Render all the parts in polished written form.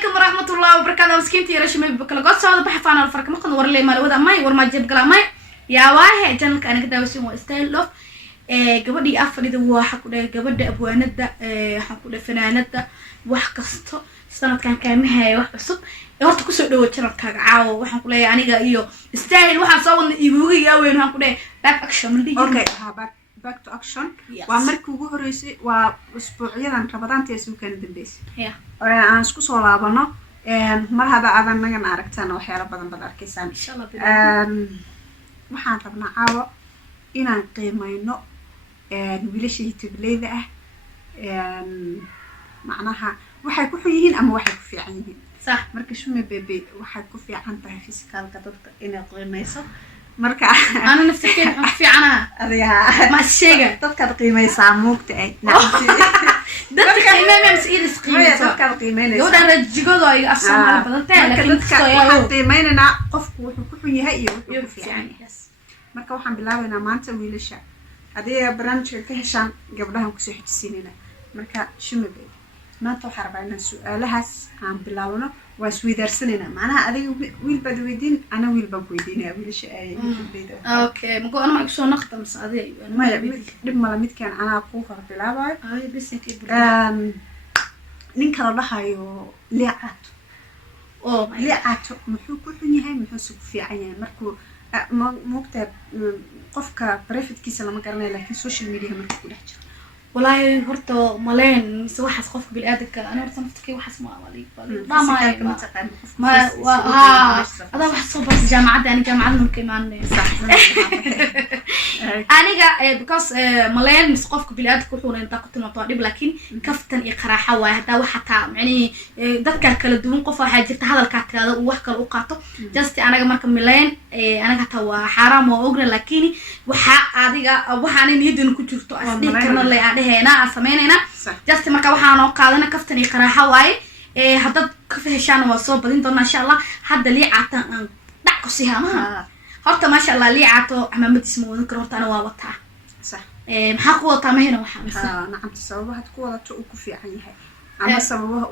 عليكم ورحمة الله وبركاته. مسكينتي يا رشمي بكل قصة هذا بحفانا الفرق ما كنا ورلي مال وذا ماي ورما جيب قلا ماي يا واحد جنك أنا كده وسيم ستايل لوف قبل أفرد واحد كده قبل أبواندا حكوا فناندا واحد قصته سنة كان هاي واحد قصة يهرت كسر دو تشرب كعاو وحكوا لي يعني جايو ستايل واحد صون يبغي يا وين حكوا لي باك أكشن من دي. أوكي back to action. وأمريكا وجوهريسي وأسبوعيا رمضان تيسو كان دبيس. أنا سكو صلاة بنا مرحبا أذن نجن عرفتنا وحياة بدن كيسان. إن شاء الله. waxaan rabnaa caawa inaan qiimayno wiilashii tibleeda macnaha waxay ku xun yihiin ama waxay ku fiican yihiin sax marka shume bebe waxay ku fiican tahay fisikaalka dadka inay qiimayso marka ana nafsigeed waxaan fiicana adiga ma sheega dadka qiimaysaa muugta ay nacti dadka qiimeeyay is qiimayso dadka qiimeynaysa yoda rajigooda ay afsoomaal badan tahay laakiin waxaan qiimeynaa qofku wuxuu ku xun yahay iyo wuxuu ku fiican yahay marka waxaan bilaabaynaa maanta wiilasha adiga barnaamijka ka heshaan gabdhahan ku soo xijisiinayna marka shumebe maanta waxaan rabaa inaan su'aalahaas aan bilaabno waa isweydaarsanayna macnaha adiga wiil baad weydiin ana wiil baan ku weydiinaya wiilasha ay okay ma go'an ma soo naqdam saadii ma dib mala midkaan anaa ku hor bilaabayo ay bisinki nin kala dhahayo liicaad oo liicaad muxuu ku xun yahay muxuu ku fiican yahay markuu موقتها قفك بريفت كيس لما قرنا لكن سوشيال ميديا ما تقول حاجة والله هرتو ملين سوى حس قفك بالأدك أنا رسمت نفتكي وحس ما ولي ما ها هذا وحس صوب بس جامعة يعني جامعة كمان صح أنا جا بكاس ملين مسقفك بالأدك وحنا ننتقد المطالب لكن كفتن إقراحة وهذا وحتى يعني ذكر كل دون قفة حاجة هذا الكاتر هذا وحكر وقاطه جست أنا جمرك ملين أنا كتوا حرام وأجر لكني وح أديك وحنا نهدن كتيرتو أصلي كنا اللي هنا سمينا جست ما كوحنا قادنا كفتني قراحة واي هذا كفيه شان وصوب بدين طلنا إن شاء الله هذا لي عطنا دعكسيها ما هرت ما شاء الله لي عطوا عمامة اسمه ذكر هرت أنا ووتها صح محقوة طعمه هنا وحنا نعم تسويها تقول تكفي عنها أنا سووها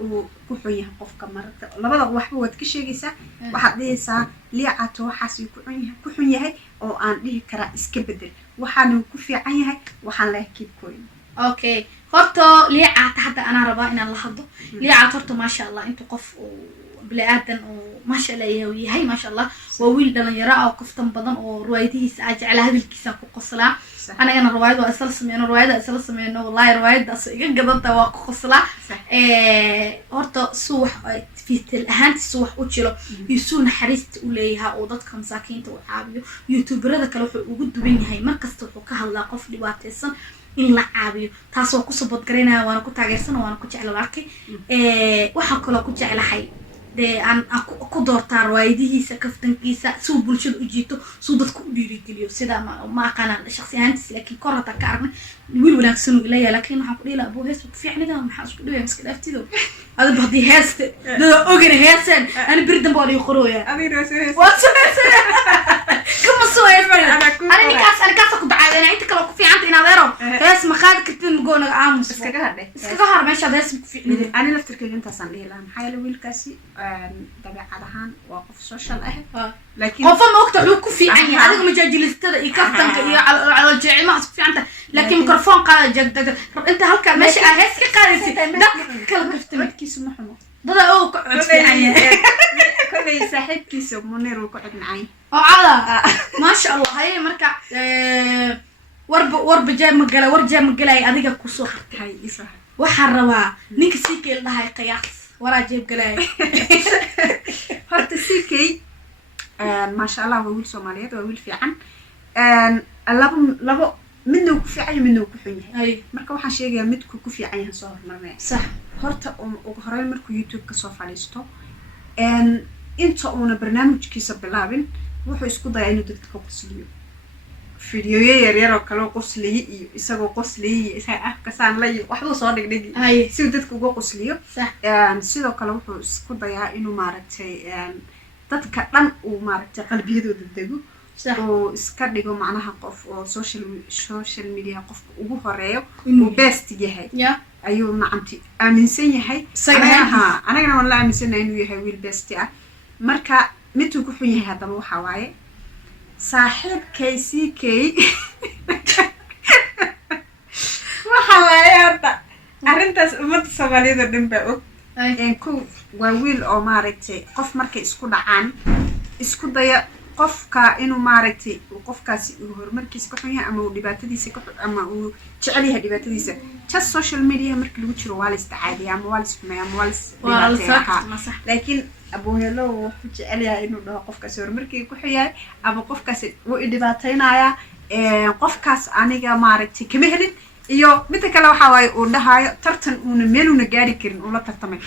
وكحيها قف كمرة لبضع وحبة وتكشي جيسا واحد ليسا ليعته حاسي كحيها أو أن ليه كرا إسكبدل وحنا كفي عنها وحنا له كيب كوين. أوكي هرتو ليعته حتى أنا ربائنا الله حظه ليعته ما شاء الله أنتوا قف بلا آدم وما شاء الله يهوي هاي ما شاء الله وولد لنا يرى أو قفتم بدن أو روايته سأجي على هذه الكيسة وقصلا أنا روايد وأسلسل من روايد أسلسل من والله روايد أصير قدرت وقصلا هرتا سوح في الأهانت سوح وتشلو يسون حريست وليها وضد كم ساكين توعابيو يوتيوبر هذا كلو وجود بيني هاي مركز توقعها الله قف لواتسن إن لا عابيو تاسو كسبت قرينا وأنا كنت عجرسن وأنا كنت على العكي وحكوا لو كنت على حي aan ku doortaa riwaayadihiisa kaftankiisa suu bulshada u jiito suu dadku u dhiirigeliyo sida ma aqaan shakhsi ahaantiisa laakiin kor hada ka aragna wiil wanaagsan uu leeyahay laakiin waxaan ku dhiilaa abuu hees ku fiicnida maxaa isku dhawaa iska dhaaftido ada bahdi heeste dad ogan heesan aan birdan baa lii qorooya adiga hees kama soo heesay ana kaas ku dacaayana inta kale ku fiicanta in adeero hees ma qaad kartin goona aamus iskaga har meesha hees ku fiicnida ani laftirkeyga intaasaan dhihi lahaa maxaa yeelay wiilkaasi dabeecad ahaan waa qof social ah laakiin qof ma ogta wuxuu ku fiican yahay adiga majaajilistada iyo kaftanka iyo calool jeecima ku fiicanta laakiin mikrofon qaada jagdaga inta halka meesha ah hees ka qaadaysid dad kala kaftamkiisu ma xumo dada oo ku fiican yahay kulay saaxiibkiisa munir uu ku codnacay oo cala ma sha Allah hay marka warba jaam galay adiga ku soo hartay waxaan rabaa ninka si keel dhahay qiyaas ورا جيب قلاي هرت السيكي ما شاء الله ويل سوماليات ويل في عن لبو منه كفي عين منه كفي أي مركو waxaan sheegaya midku ku fiican yahay soo hormarnay sax horta ugu horeey markuu YouTube ka soo fadhiisto inta uu barnaamijkiisa bilaabin wuxuu isku dayaa inuu dadka ku qosliyo فيديو يا وكلو قصلي يسقو قصلي كسان لي وحده صار دقيقة سيدتك وجو قصليو سيدو كلو سكوت بيا إنه مارتي تتكلم ومارتي قلبي هذا الدقو oo iska dhigo macnaha qof oo social media qofka ugu horeeyo oo best yahay ayuu macanti aaminsan yahay anagana waan la aaminsanahay inuu yahay wiil best ah marka miduu ku xun yahay hadaba waxa waaye saaxiibkay CK waxa waaye hadda arrintaas ummadda Soomaaliyeed oo dhan baa og ku waa wiil oo maaragtay qof markay isku dhacaan isku daya qofka inuu maaragtay qofkaasi uu horumarkiisa ka xun yahay ama uu dhibaatadiisa ka ama uu jecel yahay dhibaatadiisa just social media markii lagu jiro waa la istacaadiyaa ama waa la isfumeeyaa ama waa la isdhibaateeyaa laakiin abuuhelo wuxuu jecel yahay inuu dhaho qofkaasi horumarkiisa ku xun yahay ama qofkaasi wuu dhibaateynayaa qofkaas aniga maaragtay kama helin iyo mid kale waxa waaye uu dhahayo tartan uuna meeluna gaari karin uu la tartamay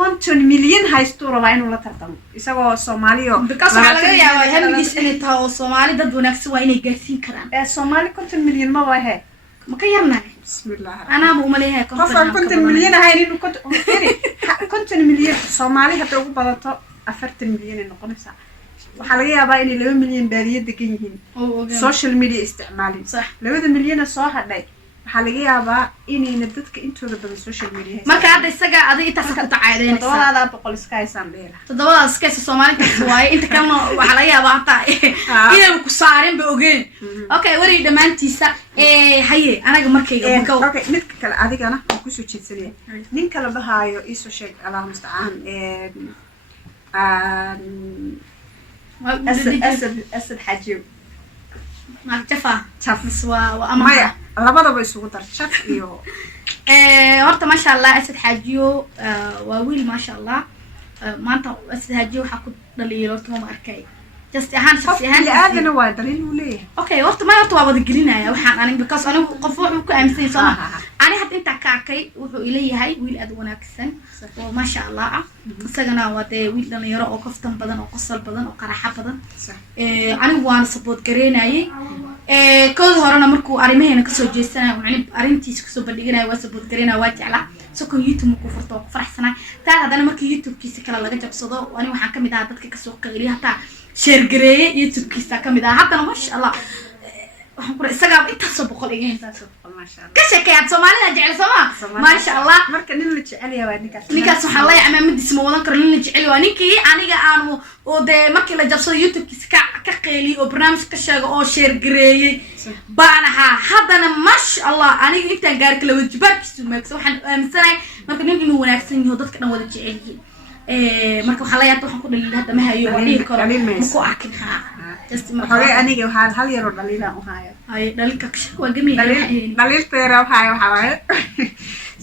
konton milyan haystuu rabaa inuu la tartamo isagoo Soomaaliyo because waxa laga yaabaa hamigiis inay tahay oo Soomaali dad wanaagsan waa inay gaarsiin karaan Soomaali 50 milyan ma waa ma ka yarnahay bismillah ana ma umaleeyahay 50 milyan ahayn inuu 50 milyan Soomaali hadda ugu badato 40 milyan ay noqonaysaa waxa laga yaabaa inay 2 milyan baadiyad degan yihiin social media isticmaalin 2 milyan soo hadhay waxa laga yaabaa inayna dadka intooda badan social media marka hadda isaga adiga intaas ku tacaydeenaysa todobada boqol iska haysan dheela todobada iska Soomaaliga waaye inta kalena waxa laga yaabaa hata inay ku saareen ba ogeen okay wari dhamaantiisa haye anaga markayga okay mid kale adigana ku soo jeedsanaya nin kale bahaayo isoo sheeg Allah musta'an asad xajiyo ma jafa maya labadaba isugu dar shaq iyo horta ma sha Allah asad xajiyo waa wiil ma sha Allah maanta asad xajiyo waxa ku dhaliyo horta ma arkay just ahaan shakhsi ahaan aadana waa daliil u leeyahay okay horta ma horta waa wada gelinaya waxaan aniga because anigu qof wuxuu ku aaminsan yahay ani hadda inta ka arkay wuxuu ileeyahay wiil aad wanaagsan oo ma sha Allah isagana waa wiil dhalinyaro oo kaftan badan oo qosol badan oo qaraxa badan anigu waan support gareynayay kood horena markuu arimaheena ka soo jeesanayo macni arintiisa ka soo bandhiganayo waa support gareynaa waa jeclaa soo YouTube ku furto ku faraxsanay taa hadana markii YouTube-kiisa kala laga jabsado ani waxaan kamid ahaa dadka ka soo qeyliyay hata share gareeyay YouTube-kiisa kamid ah hadana ma sha Allah waxaan ku isaga inta soo boqol iga inta soo boqol ma sha Allah ka sheekay Soomaalida jecel Soomaa ma sha Allah marka nin la jecel yahay ninkaas waxa la yaabaa midis ma wadan karo nin la jecel yahay ninkii aniga aanu oo de markii la jabsado YouTube-kiisa ka qeyliyay oo barnaamij ka sheego oo share gareeyay baanaha hadana ma sha Allah aniga inta gaar kala wajibaadkiisu maagso waxaan aaminsanahay marka nin inuu wanaagsan yahay dadka dhan wada jecel yihiin marka waxa la yaabaa waxaan ku dhaliilay hadda ma hayo waa dhihi karo ku arkin just ma xoogay aniga waxaan hal yar oo dhaliila u haayo ay dhalka ka shaqo waa gamay dhaliil teera waxa waaye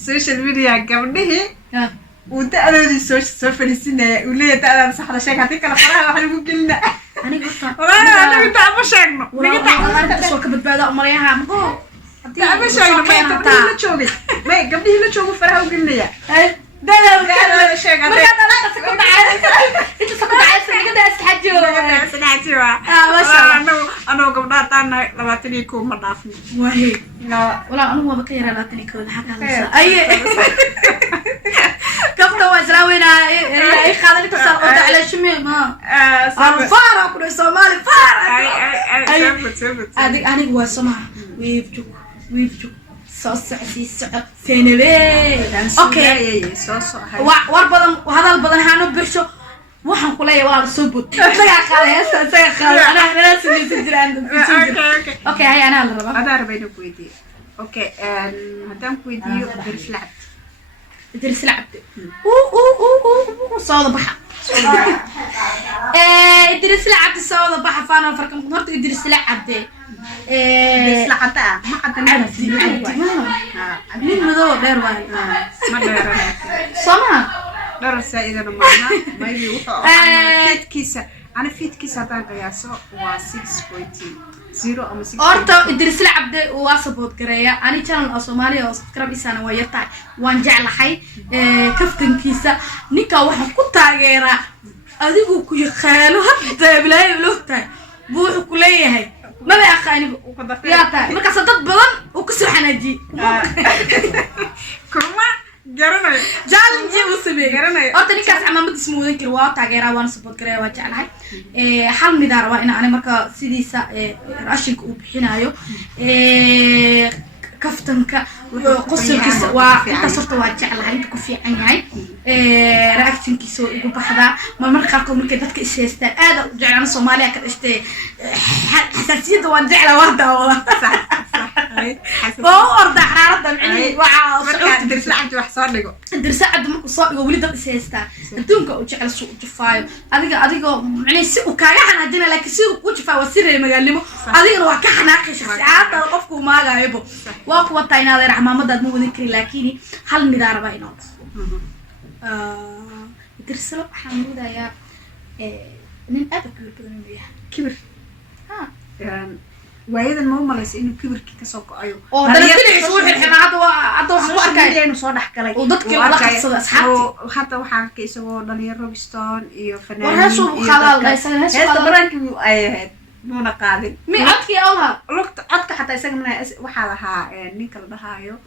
social media gabdhihi ودألودي سو فلسطينية وليه تألم صحراء شيء هذيك القراءة وحنا ممكن أنا قلت أنا بتعب شيء أنا شو كبت بعد أمريها مقول تعب شيء ما قبلي لا تشوفي ما قبلي لا تشوفي فرح وقلنا ده لا شيء ما كان لا تسكت عايز أنت سكت عايز كده استحجوا ما شاء الله أنا قبلنا تانا لما تنيكو مضافني وهي لا ولا أنا ما بكير لا تنيكو حاجة أي كفته وزراوينا أي خالد تصل قطع على شمي ما فارق كل سومالي فارق أنا جوا سمع ويفجو صوص عسيس سينبي أوكي واربضن وهذا البضن هانو بيشو waxaan ku leeyahay waa soo bud saga qaad ana sijiraan okay hay ana la rabaa hada rabeyna ku weydiyo okay hadaan ku weydiyo درس لعبت صوت بحر درس لعبت صوت بحر فانا فرق مرت درس لعبت درس لعبت ما حد نعرف عبلين مذو دير وين ما دير سما درس إذا معنا ما يبي وقع فيت كيسة أنا فيت كيسة هذا قياسه هو 6.0 أو 6. أرتا إدريس العبد واسبوت قرية أنا channel أصومالي أو سكرابي سنة ويرتاع وانجع حي كفتن كيسة نيكا واحد كنت غيره أديكو كي خيالو هدا بلاي بلوتاع بوحو كلية هاي ما بقى خايني يا تا ما كسرت بدن وكسر حناجي كما garanay challenge uu sameeyay garanay horta ninkaas camaamad ismuudan kir waa taageeraa waan support gareeyaa waa jeclahay hal midaan rabaa in aan marka sidiisa raashinka uu bixinayo kaftanka qosolkiisa waa inta sorta waa jeclahay inta ku fiican yahay reactionkiisa oo ugu baxdaa marmarka qaarkood markay dadka is haystaan aad u jeclaan Soomaaliya ka dhashtay xasaasiyadda waan jeclaa waa daawada oo orda xaraarada micni waa marka dirsaacad wax soo dhigo dirsaacad markuu soo dhigo wali dad is haystaan adduunka uu jecel soo jafaayo adiga micni si uu kaaga xanaajina laakiin si uu jafaayo sirey magaalnimo adigana waa ka xanaaqay shakhsiyaadda qofku maagaybo waa kuwa taynaada raxmaamadaad ma wadin kari laakiin hal midaan rabaa inoo dirsalo waxaan moodayaa nin aad u badan yahay kibir waayadan ma malaysa inuu kibirkii ka soo go'ayo oo dalilkiisu wuxuu xirnaa hadda waxaan ku arkay inuu soo dhax galay oo dadkii wada qabsada asxaabtii hadda waxaan arkay isagoo dhalinyaro Robinson iyo warhaas uu khalaal laysan heesta barankii ay ahayd muna qaadin mi adkii awha codka xataa isaga waxaa lahaa ninka la dhahaayo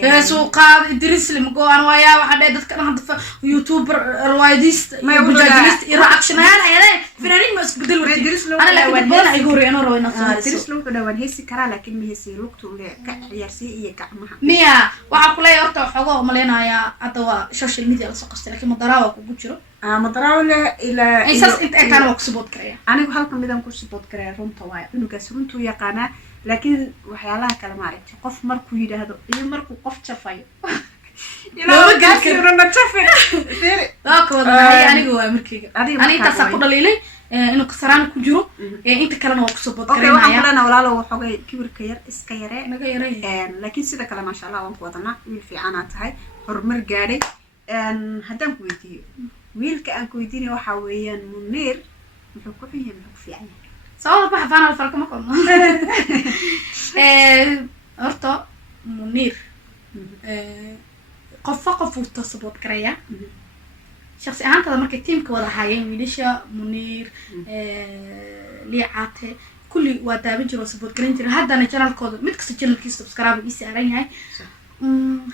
فيسو قاضي إدريس اللي مقوان وياه وحدا يدك أنا هذا يوتيوبر روايديست مجاجليست إيراكشن أنا فنانين ما اسمه دلوقتي أنا لكن بدنا يقولي أنا روي نصاري إدريس لو كده وان هيسي كرا لكن ما هيسي لوقته ولا كيرسي إيه كعمها ميا وعقول لي أرتاح حقوق ملينا يا أتوا سوشيال ميديا لسقست لكن مدراوة كوبوتشرو مدراوة إلى إنساس أنت كانوا كسبوت كريا أنا بحالكم بدهم كسبوت كريا رون طوايا إنه كسرون تويا قناة لكن وحيالها كلام عرفت قف مركو يدهدو إيه مركو قف شفايو يلا قاس يرونا تشفي لا كودا أنا جوا مركي أنا إنت سأقول ليلي إنه كسران كجرو إنت كلام وكسبوت كريا أوكي وحنا كلنا ولا لو حاجة كبر كير إسكيرة نغيره لكن سيدا كلام ما شاء الله وانك وطنا ويل في عنات هاي هرمر جاري هدام كويتي ويل كأن كويتيني وحويا منير محكو فيه محكو في عين سؤال بحث عن الفرق ما قلنا أرتا منير قف وتصبوت كريا شخصي أهم كذا مركز تيم كوضع حيين ويليشا منير لي عاته كل وادابين جرو صبوت كريا ترى هذا أنا جرال كود متكس جرال كيس سبسكرايب إيسي أرين هاي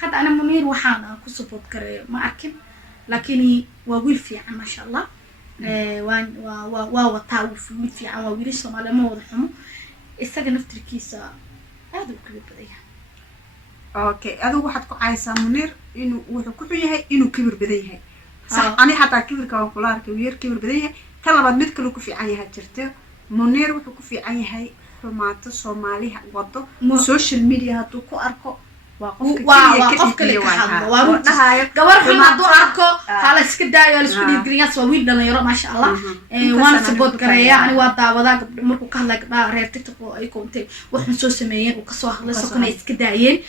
هذا أنا منير وحانا كصبوت كريا ما أكيد لكني وويل في ما شاء الله وان وتاو في عن ويلش Soomaaliya ma wada xumo isaga naftirkiisa aad u kibir badan yahay okay adigu waxaad ku caaysaa Munir inuu wuxuu ku xun yahay inuu kibir badan yahay sax ani xataa kibirka waan kula arkay wiir kibir badan yahay tan labaad mid kale ku fiican yahay jirto Munir wuxuu ku fiican yahay xumaata Soomaaliya wado social media haduu ku arko وقف كل كحل وارودها قبر حنا دواركو هلا سكدايو السكدي جريناس وويل دلنا ما شاء الله وانا سبوت كريا أنا وادا ودا مركو كهلا قبل رير تيك توك أي كونتي وحنا سو سمين وكسوه خلص كنا سكدايين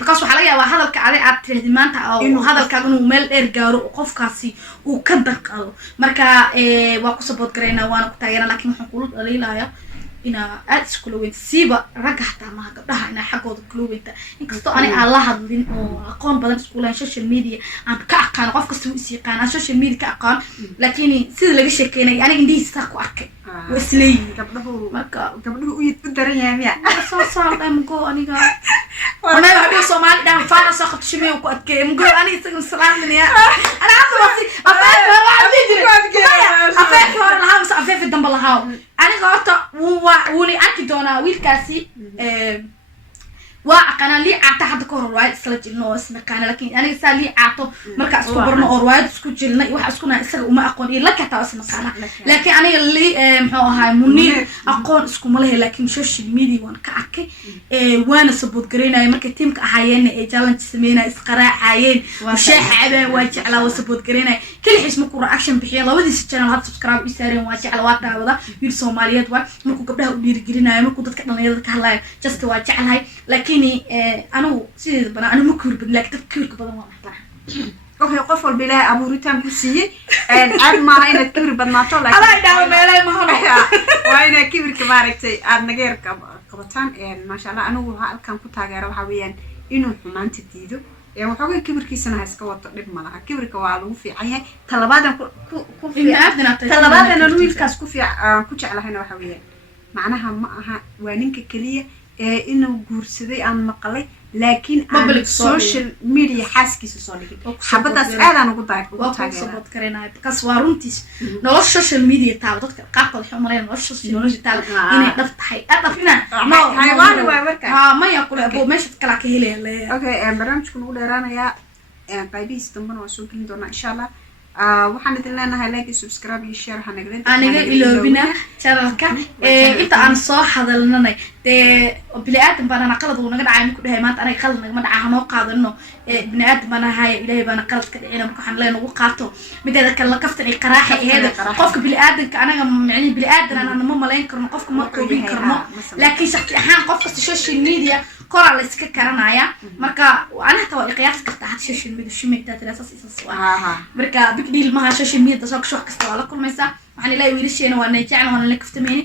بقصوا حلايا وهذا الكعادي عبد الهدمان أو هذا الكعانو مال إرجارو وقف كاسي وكدق قالوا مركا واقو سبوت كرينا وانا كتايرنا لكن حنقول قليلا يا ina aad iskuulweyn siiba rag xataa ma gabdhaha ina xaqooda kulweynta inkastoo ani aan la hadlin oo aqoon badan iskuulaan social media aan ka aqaan qof kasta uu is yaqaan social media ka aqaan laakiin sida laga sheekeynay aniga indhihiisa ku arkay waslay gabdhuhu u yid daran yahay soo dhamgo aniga ana waxay Soomaali dhan faana soo qabto shimay ku adkay mugo ani isaga salaamnaya ana afasi afeef hore lahaa mas afeef damba lahaa aniga horta wuli arki doonaa wiilkaasi waa aqana li aata hadda ka hor waad isla jilno isna kana laakiin aniga saa li aato marka isku barno oo waad isku jilnay wax isku na isaga uma aqoon ila ka taa isna kana laakiin aniga li muxuu ahaa Munir aqoon isku ma leeyahay laakiin social media waan ka arkay waana support gareynay marka teamka ahaayeen ee challenge sameeyay isqaraacayeen shaaxaabeen waa jeclaa oo support gareynay kali xismo ku reaction bixiyay labadiisa channel had subscribe isaareen waa jeclaa waa taawada wiil Soomaaliyeed waa markuu gabdhaha u dhiirigelinayo markuu dadka dhalinyarada ka hadlayo just waa jeclahay لكني أنا سيد بنا أنا مكور بدل كتب كور كبدان واحد. أوكي قفل بلا أبو ريتام كوسية أنا ما هنا كور بدنا طلع. أنا يداوم بلا ما هو. وأنا كبر كبارتي أنا غير كبتان ما شاء الله أنا وها كان كتاجر وحويان إنه حمان تديدو. يعني وحوي كبر كيسنا هسكوت طريق ملها كبر كوالو في عيه طلباتنا كوفي. طلباتنا نويل كاس كوفي كوتش على هنا وحويان. معناها ما ها وانك كلية إنه جورسدي أنا مقلي laakiin Public aan soo social media xaaskiisa soo dhigin Oo ku xabadaas support aadaan ugu waa ku taageeraa support kareynaya because waa runtiis nolosha social media taal dadka qaarkood waxay u maleeyaan nolosha social media taal inay dhab tahay dhabina xayawaan waa marka maya kule abo meesha kala ka helaya okay barnaamijku nagu dheeraanayaa qaybihiisa dambana waa soo gelin doonaa insha allah waxaan idin leenahay like subscribe iyo share aniga iloobina channelka inta aan soo hadalnanay dee bini'aadam baana qalad uu naga dhacay ku dhahay maanta aniga qalad nagama dhaca hanoo qaadano bini'aadam baana hay ilaahay baana qalad ka dhicina marka waxaan leenahay ugu qaato mideeda kale kaftan ay qaraaxa aheed qofka bini'aadamka anaga macni bini'aadan aan ma malayn karno qofka ma koobin karno laakiin shaqti ahaan qofka social media koraa la iska karanaya marka anaga taa waa qiyaas karta had social media shumeeyta talaasas isas waa marka big deal ma social media soo wax kasta waa la kulmaysa waxaan ilaahay wiilasheena waa neejacna waa la kaftameen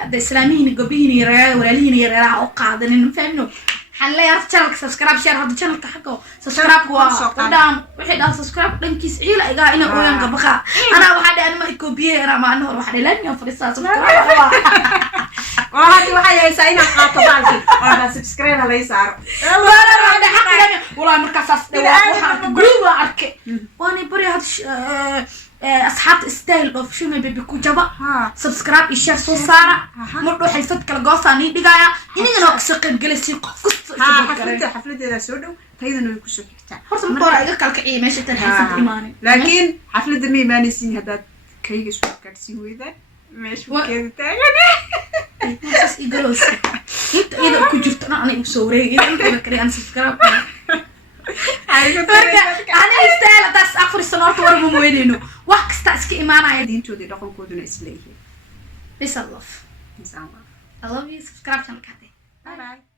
hada islaamiyiin gobihiin yaraa walaalihiin yaraa oo qaadanin fahmino waxaan leeyahay channelka subscribe share hada channelka xaqo subscribe waa qadam wixii dhan subscribe dhankiis ciila iga ina ooyan gabaqa ana waxa dhaan ma ikoobiyay ana ma anoo waxa dheelaan fariisaa subscribe وهذه وحي ساينا قاطبالك وهذا سبسكرايب على يسار ولا راح حقنا والله مركز واحد جروب ارك وانا بري هذا اصحاب استايل اوف شو ما بيكو جبا سبسكرايب يشير سو سارة مردو حلفت كلا قوساني دغايا انيغا نو سقيب جلسي قف حفلتي سودو تايدنا ku soo xigta horta motor iga kalkacay meesha tan xaflad iimaanay laakiin xaflada ma iimaanaysin hada kayga soo gaarsiin weeyda meesha keeda taagan waxaas igaloos inta ida ku jirto ana igu soo wareegay inta kale aan subscribe أنا استاهل أدرس آخر السنوات ورا موينينو وقت تأسكي إيمانا يا دين تودي رقم كودنا إسليه Peace and love. I love you. Subscribe channel. Bye bye.